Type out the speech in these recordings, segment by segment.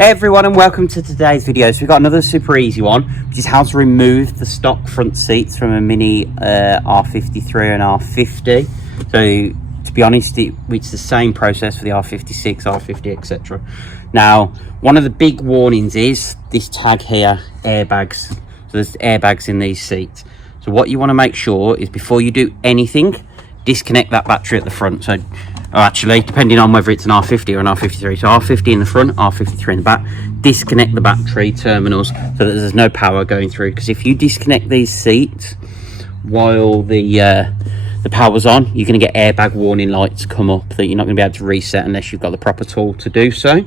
Hey everyone, and welcome to today's video. So we've got another super easy one, which is how to remove the stock front seats from a Mini R53 and R50. So to be honest, it's the same process for the R56, R50, etc. Now, one of the big warnings is this tag here, airbags. So there's airbags in these seats. So what you want to make sure is before you do anything, disconnect that battery at the front. So actually, depending on whether it's an R50 or an R53, so R50 in the front, R53 in the back, disconnect the battery terminals so that there's no power going through, because if you disconnect these seats while the power's on, you're going to get airbag warning lights come up that you're not going to be able to reset unless you've got the proper tool to do so.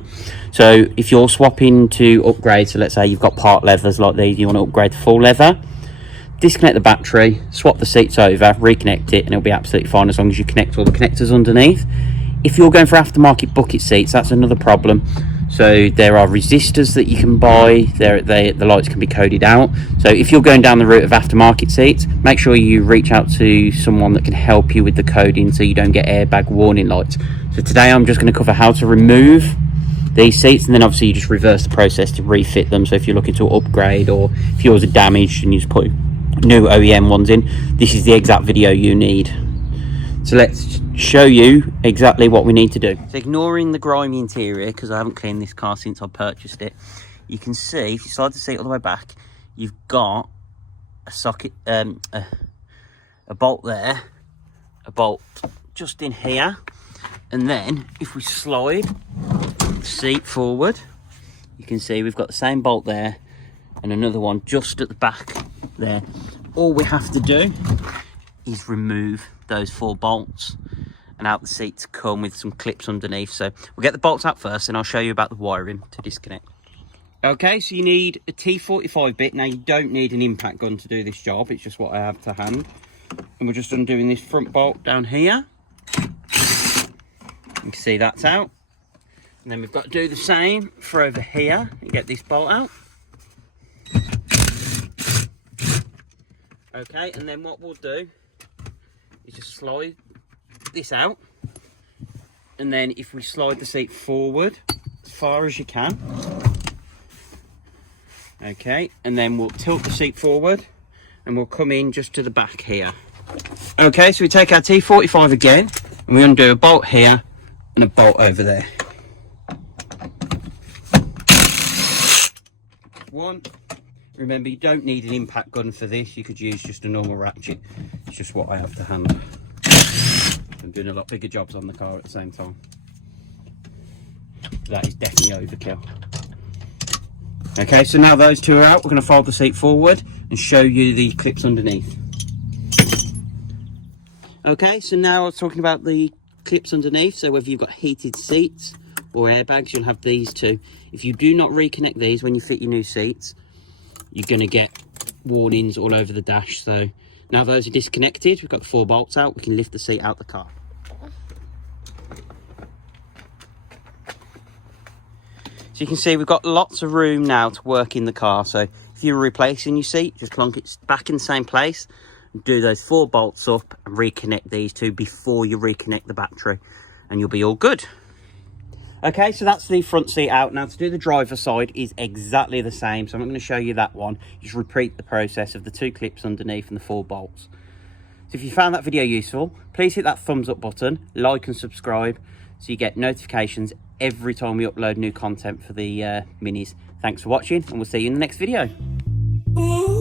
So if you're swapping to upgrade, so let's say you've got part leathers like these, you want to upgrade to full leather, disconnect the battery, swap the seats over, reconnect it, and it'll be absolutely fine as long as you connect all the connectors underneath. If you're going for aftermarket bucket seats, that's another problem. So there are resistors that you can buy, the lights can be coded out. So if you're going down the route of aftermarket seats, make sure you reach out to someone that can help you with the coding so you don't get airbag warning lights. So today I'm just going to cover how to remove these seats, and then obviously you just reverse the process to refit them. So if you're looking to upgrade, or if yours are damaged and you just put new OEM ones in, this is the exact video you need. So let's show you exactly what we need to do. So ignoring the grimy interior, because I haven't cleaned this car since I purchased it, you can see if you slide the seat all the way back, you've got a socket, a bolt there, a bolt just in here, and then if we slide the seat forward, you can see we've got the same bolt there and another one just at the back there. All we have to do is remove those 4 bolts, and out the seats come with some clips underneath. So we'll get the bolts out first and I'll show you about the wiring to disconnect. Okay, so you need a T45 bit. Now you don't need an impact gun to do this job, it's just what I have to hand. And we're just undoing this front bolt down here. You can see that's out. And then we've got to do the same for over here and get this bolt out. Okay, and then what we'll do is just slide this out, and then if we slide the seat forward as far as you can, okay, and then we'll tilt the seat forward and we'll come in just to the back here. Okay, so we take our T45 again and we undo a bolt here and a bolt over there. One. Remember, you don't need an impact gun for this, you could use just a normal ratchet. It's just what I have to hand. I'm doing a lot bigger jobs on the car at the same time. That is definitely overkill. Okay, so now those two are out, we're going to fold the seat forward and show you the clips underneath. Okay, so now I was talking about the clips underneath. So whether you've got heated seats or airbags, you'll have these two. If you do not reconnect these when you fit your new seats, you're going to get warnings all over the dash. So now those are disconnected, we've got the 4 bolts out, we can lift the seat out the car. So you can see we've got lots of room now to work in the car. So if you're replacing your seat, just plonk it back in the same place and do those 4 bolts up and reconnect these two before you reconnect the battery, and you'll be all good. Okay, so that's the front seat out. Now to do the driver side is exactly the same, so I'm not going to show you that one. Just repeat the process of the 2 clips underneath and the 4 bolts. So if you found that video useful, please hit that thumbs up button, like and subscribe so you get notifications every time we upload new content for the Minis. Thanks for watching, and we'll see you in the next video. Ooh.